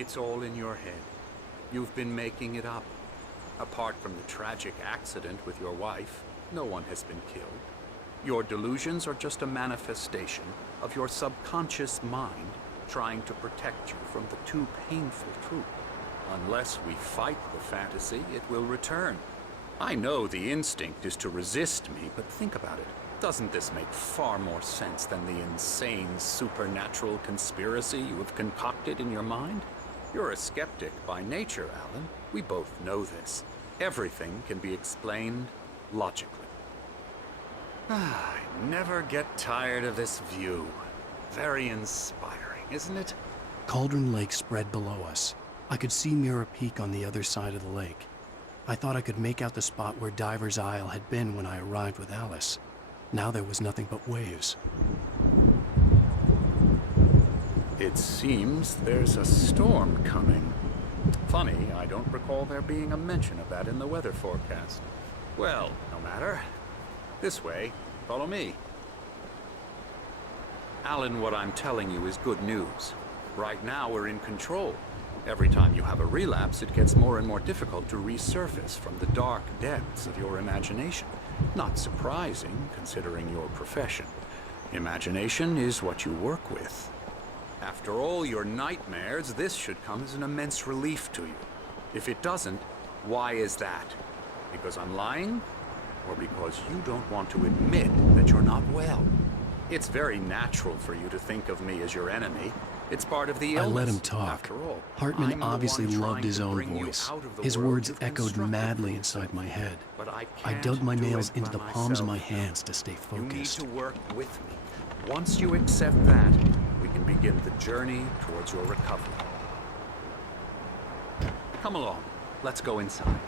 It's all in your head. You've been making it up. Apart from the tragic accident with your wife, no one has been killed. Your delusions are just a manifestation of your subconscious mind trying to protect you from the too painful truth. Unless we fight the fantasy, it will return. I know the instinct is to resist me, but think about it. Doesn't this make far more sense than the insane supernatural conspiracy you have concocted in your mind? You're a skeptic by nature, Alan. We both know this. Everything can be explained logically. I never get tired of this view. Very inspiring, isn't it? Cauldron Lake spread below us. I could see Mirror Peak on the other side of the lake. I thought I could make out the spot where Diver's Isle had been when I arrived with Alice. Now there was nothing but waves. It seems there's a storm coming. Funny, I don't recall there being a mention of that in the weather forecast. Well, no matter. This way. Follow me. Alan, what I'm telling you is good news. Right now we're in control. Every time you have a relapse, it gets more and more difficult to resurface from the dark depths of your imagination. Not surprising, considering your profession. Imagination is what you work with. After all your nightmares, this should come as an immense relief to you. If it doesn't, why is that? Because I'm lying? Or because you don't want to admit that you're not well? It's very natural for you to think of me as your enemy. It's part of the illness. I let him talk. After all, Hartman obviously loved his own voice. His words echoed madly inside my head. But I dug my nails into the palms of my hands to stay focused. You need to work with me. Once you accept that, we can begin the journey towards your recovery. Come along. Let's go inside.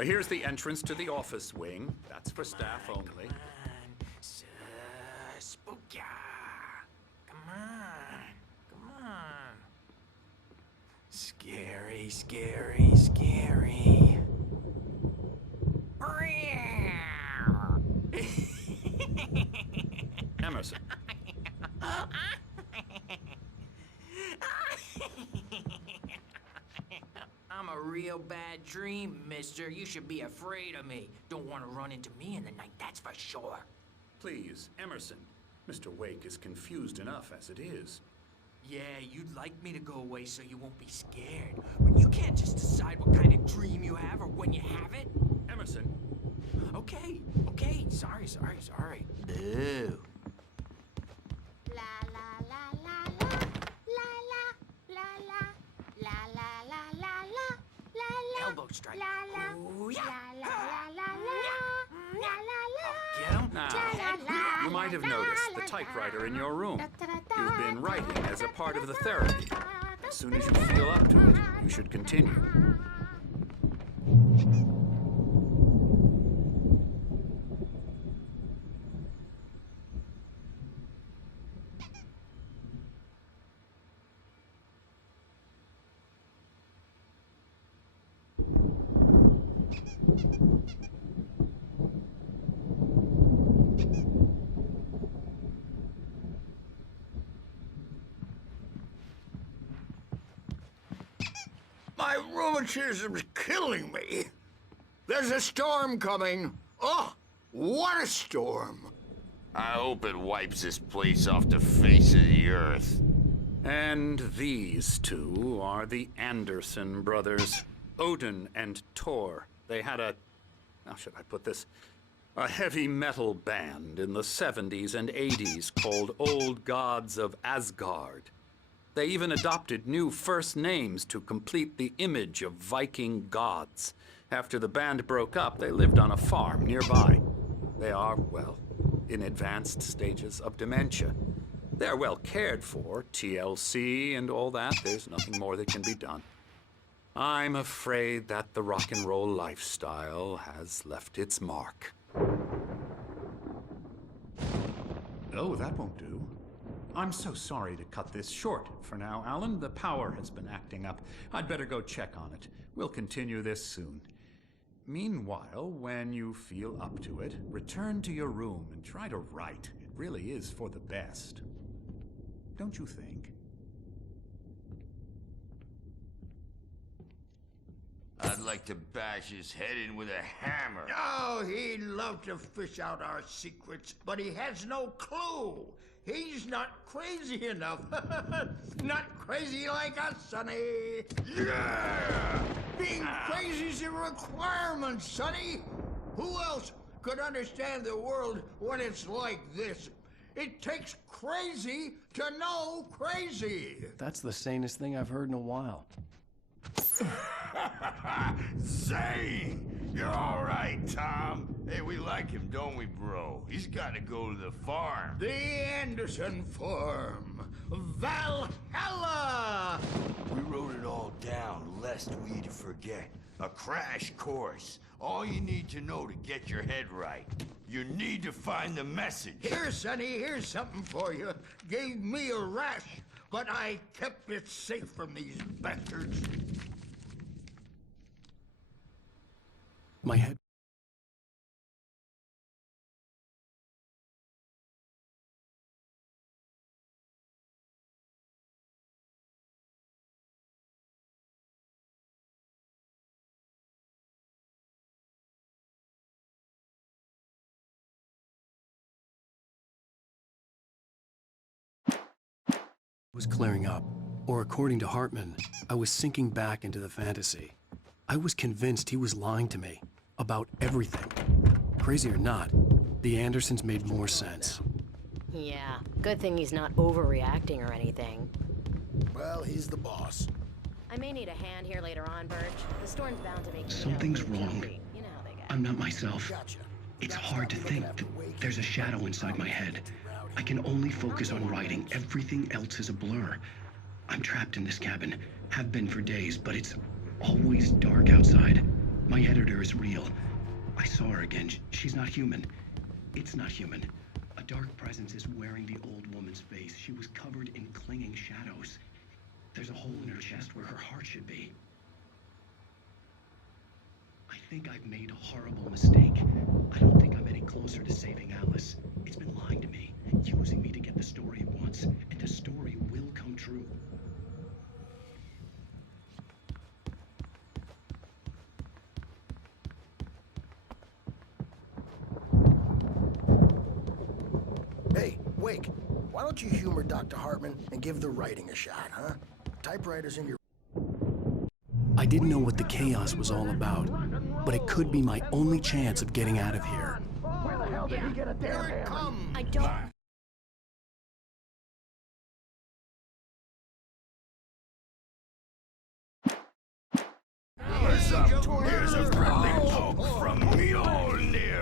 Here's the entrance to the office wing. That's for staff only. Spooky. Come on. Scary, scary, scary. Emerson. I'm a real bad dream, mister. You should be afraid of me. Don't want to run into me in the night, that's for sure. Please, Emerson. Mr. Wake is confused enough as it is. Yeah, you'd like me to go away so you won't be scared. But you can't just decide what kind of dream you have or when you have it. Emerson. Okay. Sorry. Boo. La la la la la la la la la la la la la la la. Elbow strike. La la. Ooh, yeah. La la la la la la la. Get him? Now, you might have noticed the typewriter in your room. You've been writing as a part of the therapy. As soon as you feel up to it, you should continue. My rheumatism's killing me. There's a storm coming. Oh, what a storm. I hope it wipes this place off the face of the earth. And these two are the Anderson brothers, Odin and Tor. They had how should I put this? A heavy metal band in the 70s and 80s called Old Gods of Asgard. They even adopted new first names to complete the image of Viking gods. After the band broke up, they lived on a farm nearby. They are, well, in advanced stages of dementia. They're well cared for, TLC and all that. There's nothing more that can be done. I'm afraid that the rock and roll lifestyle has left its mark. Oh, that won't do. I'm so sorry to cut this short for now, Alan. The power has been acting up. I'd better go check on it. We'll continue this soon. Meanwhile, when you feel up to it, return to your room and try to write. It really is for the best. don't you think? I'd like to bash his head in with a hammer. Oh, he'd love to fish out our secrets, but he has no clue. He's not crazy enough. Not crazy like us, Sonny. Yeah! Being crazy's a requirement, Sonny. Who else could understand the world when it's like this? It takes crazy to know crazy. That's the sanest thing I've heard in a while. Zane! You're all right, Tom. Hey, we like him, don't we, bro? He's got to go to the farm. The Anderson Farm. Valhalla! We wrote it all down, lest we forget. A crash course. All you need to know to get your head right. You need to find the message. Here, Sonny, here's something for you. Gave me a rash, but I kept it safe from these bastards. My head was clearing up, or according to Hartman, I was sinking back into the fantasy. I was convinced he was lying to me about everything. Crazy or not, the Andersons made more sense. Yeah, good thing he's not overreacting or anything. Well, he's the boss. I may need a hand here later on, Birch. The storm's bound to make me Something's wrong. You know how they get. I'm not myself. Gotcha. It's hard to think that there's a shadow inside my head. I can only focus on writing. Everything else is a blur. I'm trapped in this cabin. Have been for days, but it's always dark outside. My editor is real. I saw her again. She's not human. It's not human. A dark presence is wearing the old woman's face. She was covered in clinging shadows. There's a hole in her chest where her heart should be. I think I've made a horrible mistake. I don't think I'm any closer to saving Alice. It's been lying to me, using me to get the story it wants, and the story will come true. Hey, Wake, why don't you humor Dr. Hartman and give the writing a shot, huh? Typewriter's in your... I didn't know what the chaos was all about, but it could be my only chance of getting out of here. Here it comes. I don't... Here's a friendly poke from Mjolnir.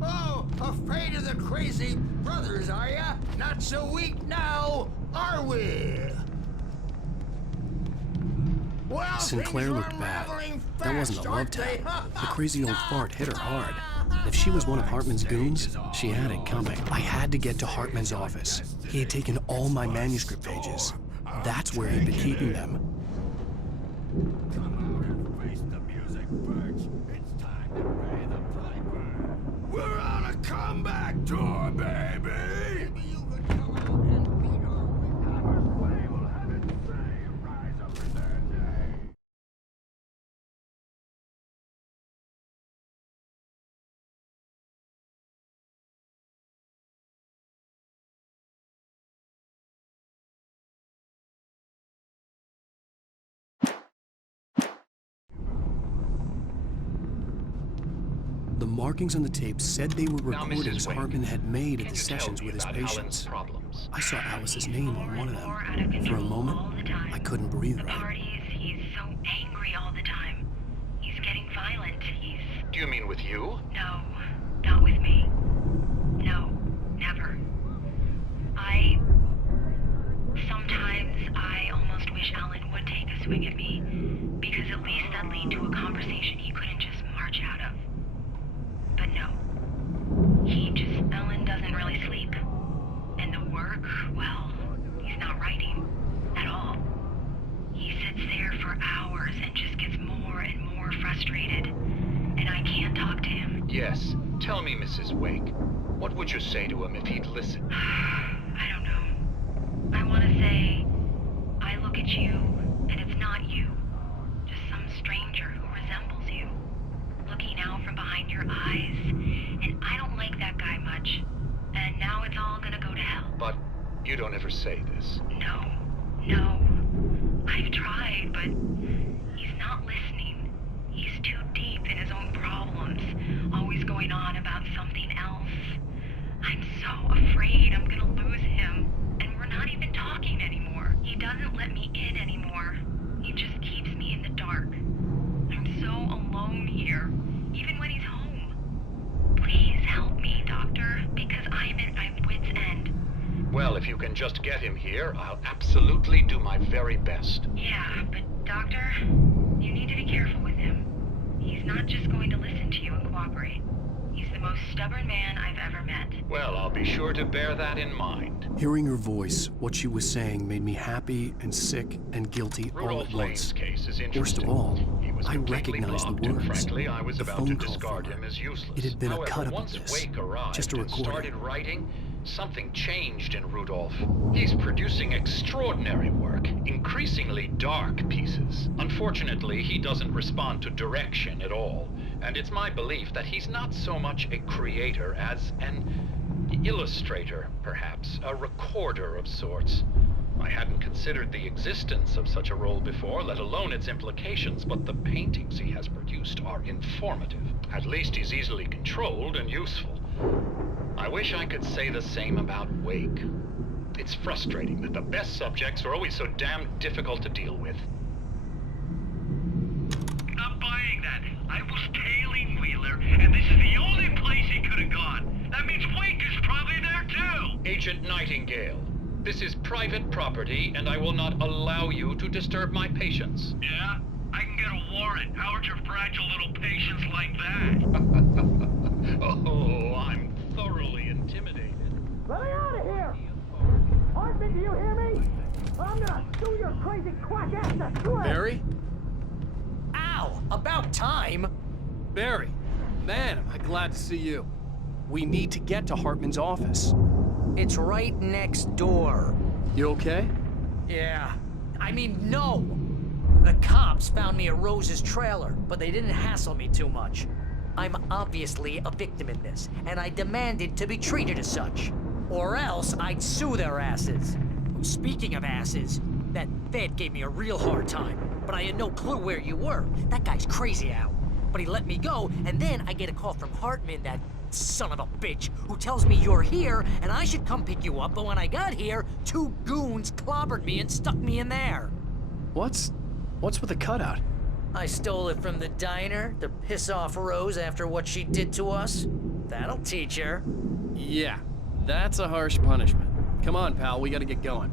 Oh, afraid of the crazy brothers, are ya? Not so weak now, are we? Well, Sinclair things looked are bad. unraveling That wasn't a fast, love aren't they? tap. The crazy old fart hit her hard. If she was one of Hartman's goons, she had it coming. I had to get to Hartman's office. He had taken all my manuscript pages. That's where he'd been keeping them. We're on a comeback tour, baby! Maybe you could come out and beat our way. Will have it say, rise up in their day. The markings on the tape said they were Now, Mrs. recordings Wake, Hartman had made at can the you tell sessions me with his about Alan's patients. problems? I saw Alice's name on one of them. For a moment, I couldn't breathe right. Parties, he's so angry all the time. He's getting violent. Do you mean with you? No, not with me. No, never. Sometimes I almost wish Alan would take a swing at me, because at least that'd lead to a conversation he couldn't just march out of. But no. Alan doesn't really sleep. And the work, well, he's not writing at all. He sits there for hours and just gets more and more frustrated. And I can't talk to him. Yes. Tell me, Mrs. Wake. What would you say to him if he'd listen? I don't know. I want to say, I look at you, and it's not you. Just some stranger who resembles you. Looking out from behind your eyes, and I don't like that guy much. And now it's all gonna go to hell. But you don't ever say this. No. I've tried, but he's not listening. He's too deep in his own problems, always going on about something else. I'm so afraid I'm gonna lose him, and we're not even talking anymore. He doesn't let me in anymore. He just keeps me in the dark. I'm so alone here, even when he's home. Please help me, Doctor, because I'm at my wit's end. Well, if you can just get him here, I'll absolutely do my very best. Yeah, but Doctor, you need to be careful with him. He's not just going to listen to you and cooperate. He's the most stubborn man I've ever met. Well, I'll be sure to bear that in mind. Hearing her voice, what she was saying made me happy and sick and guilty all Rudolph at Lane's once. case is interesting. Worst of all, He was I completely recognized the blocked, and words. frankly, I was The about phone to call discard from her. him as useless. It had been However, a cut-up once of this. Wake arrived Just a and recording. started writing, something changed in Rudolph. He's producing extraordinary work, increasingly dark pieces. Unfortunately, he doesn't respond to direction at all, and it's my belief that he's not so much a creator as an illustrator, perhaps, a recorder of sorts. I hadn't considered the existence of such a role before, let alone its implications, but the paintings he has produced are informative. At least he's easily controlled and useful. I wish I could say the same about Wake. It's frustrating that the best subjects are always so damn difficult to deal with. Not buying that. I was tailing Wheeler, and this is the only place he could have gone. That means Wake is probably there too! Agent Nightingale, this is private property, and I will not allow you to disturb my patients. Yeah? I can get a warrant. How are your fragile little patients like that? Oh, I'm thoroughly intimidated. Let me out of here! Hartman, do you hear me? I'm gonna sue your crazy quack ass to slip! Barry? Ow! About time! Barry, man, am I glad to see you. We need to get to Hartman's office. It's right next door. You okay? Yeah. I mean, no! The cops found me at Rose's trailer, but they didn't hassle me too much. I'm obviously a victim in this, and I demanded to be treated as such. Or else I'd sue their asses. Speaking of asses, that Fed gave me a real hard time, but I had no clue where you were. That guy's crazy out. But he let me go, and then I get a call from Hartman, that son of a bitch, who tells me you're here, and I should come pick you up, but when I got here, 2 goons clobbered me and stuck me in there. What's with the cutout? I stole it from the diner to piss off Rose after what she did to us. That'll teach her. Yeah, that's a harsh punishment. Come on, pal, we gotta get going.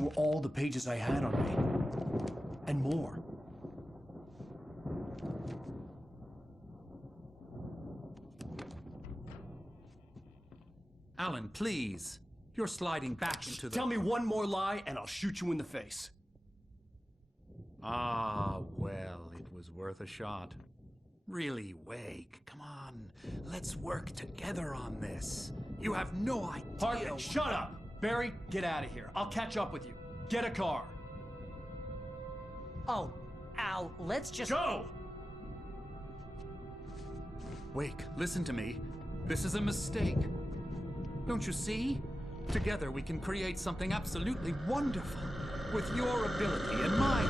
were all the pages I had on me. And more. Alan, please. You're sliding back into the... Tell me one more lie and I'll shoot you in the face. Ah, well, it was worth a shot. Really, Wake, come on. Let's work together on this. You have no idea... Hartman, shut up! Barry, get out of here. I'll catch up with you. Get a car. Oh, Al, let's just... Go! Wake, listen to me. This is a mistake. Don't you see? Together we can create something absolutely wonderful. With your ability and mine.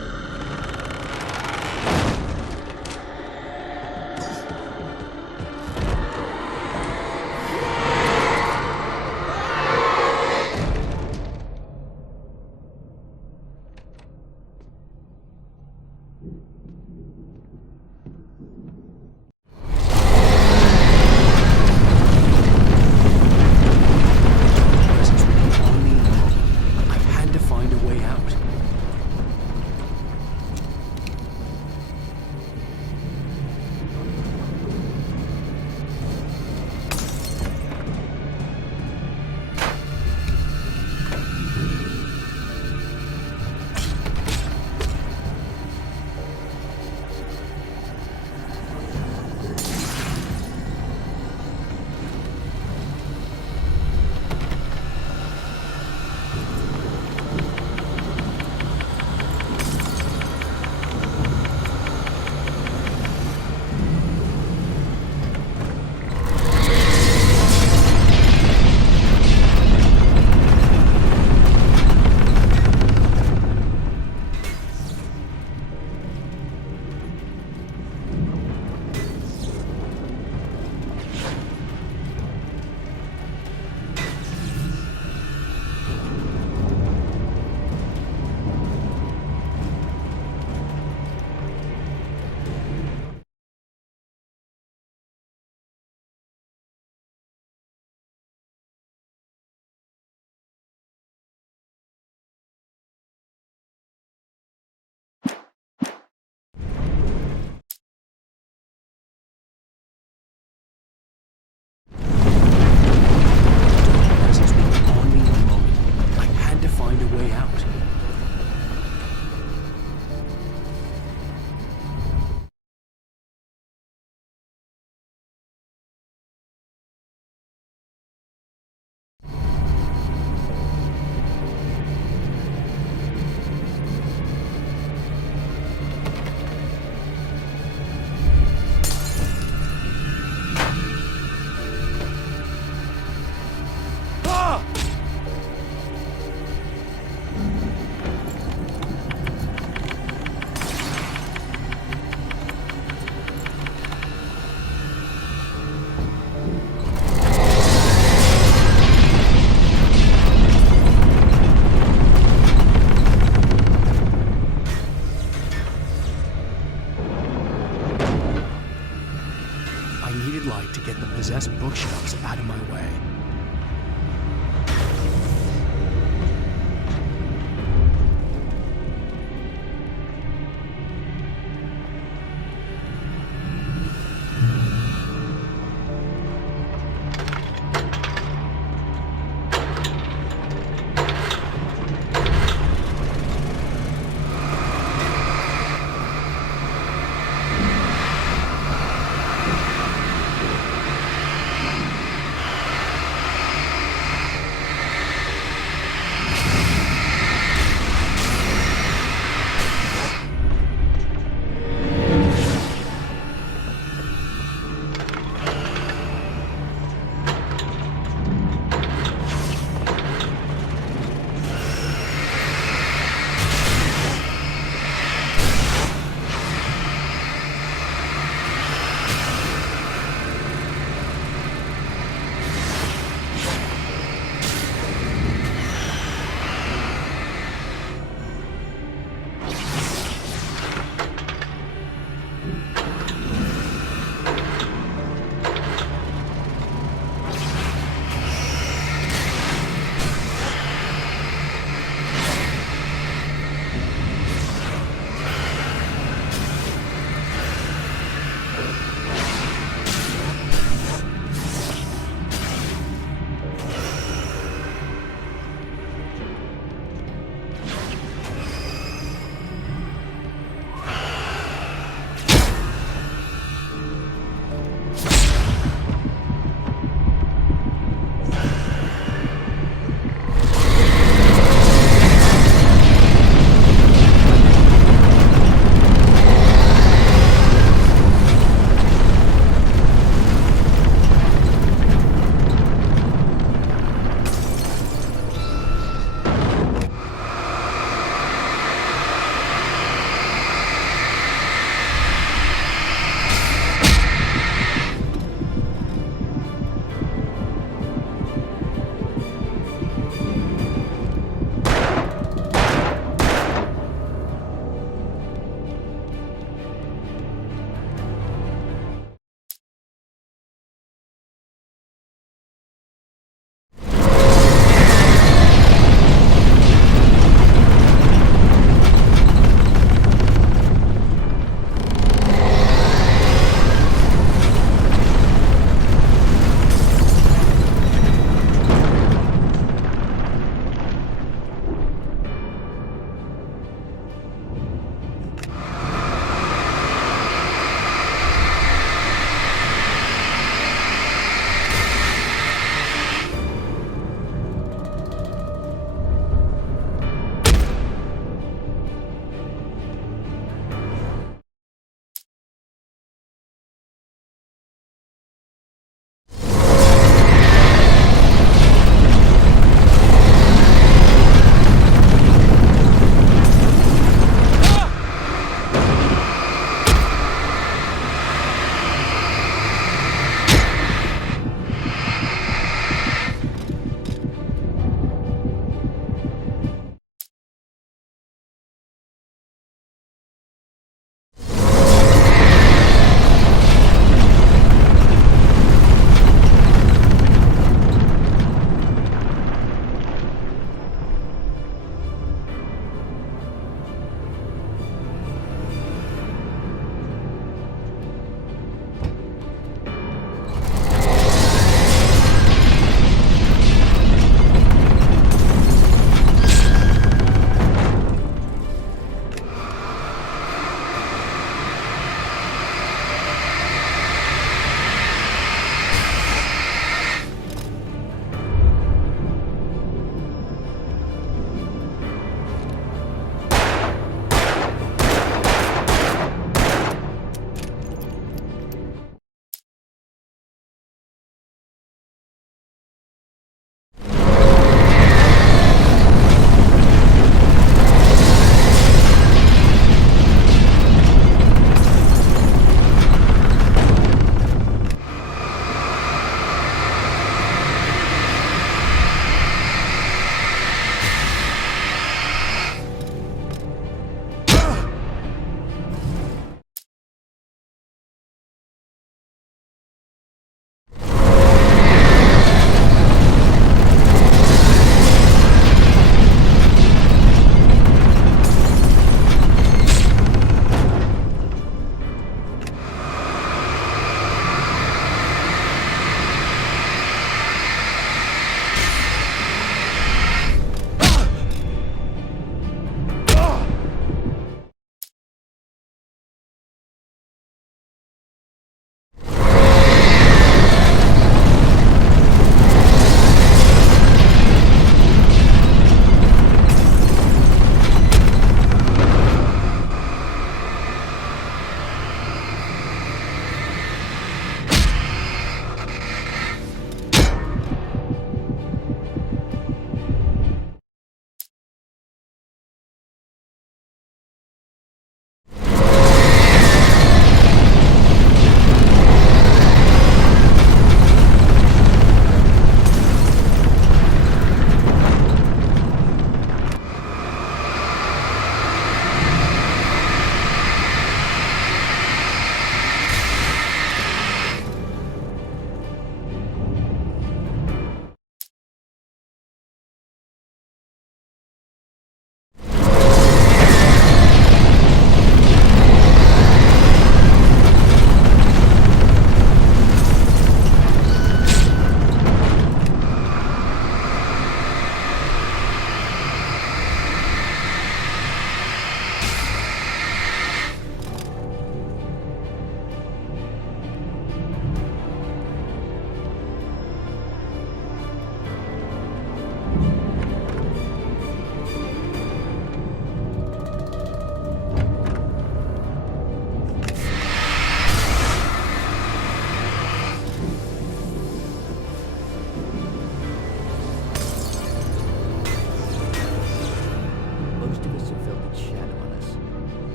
To get the possessed bookshelves out of my way.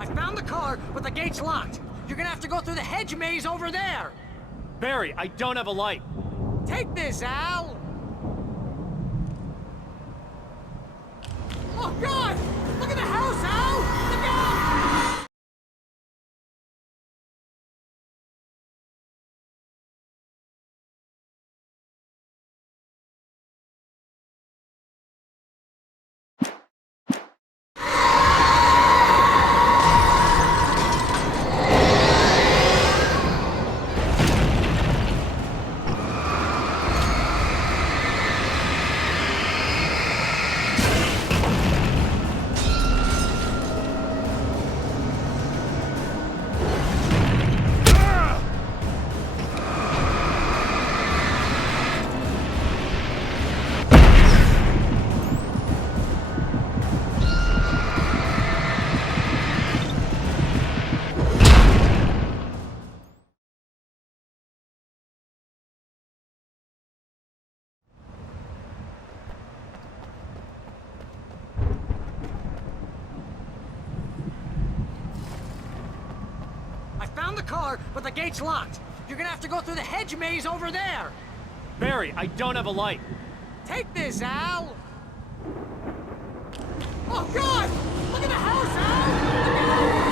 I found the car, but the gate's locked. You're gonna have to go through the hedge maze over there. Barry, I don't have a light. Take this, Al. Oh, God! Look at the house, Al! Look out! I found the car, but the gate's locked. You're gonna have to go through the hedge maze over there. Barry, I don't have a light. Take this, Al. Oh, God! Look at the house, Al! Look out!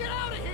Get out of here!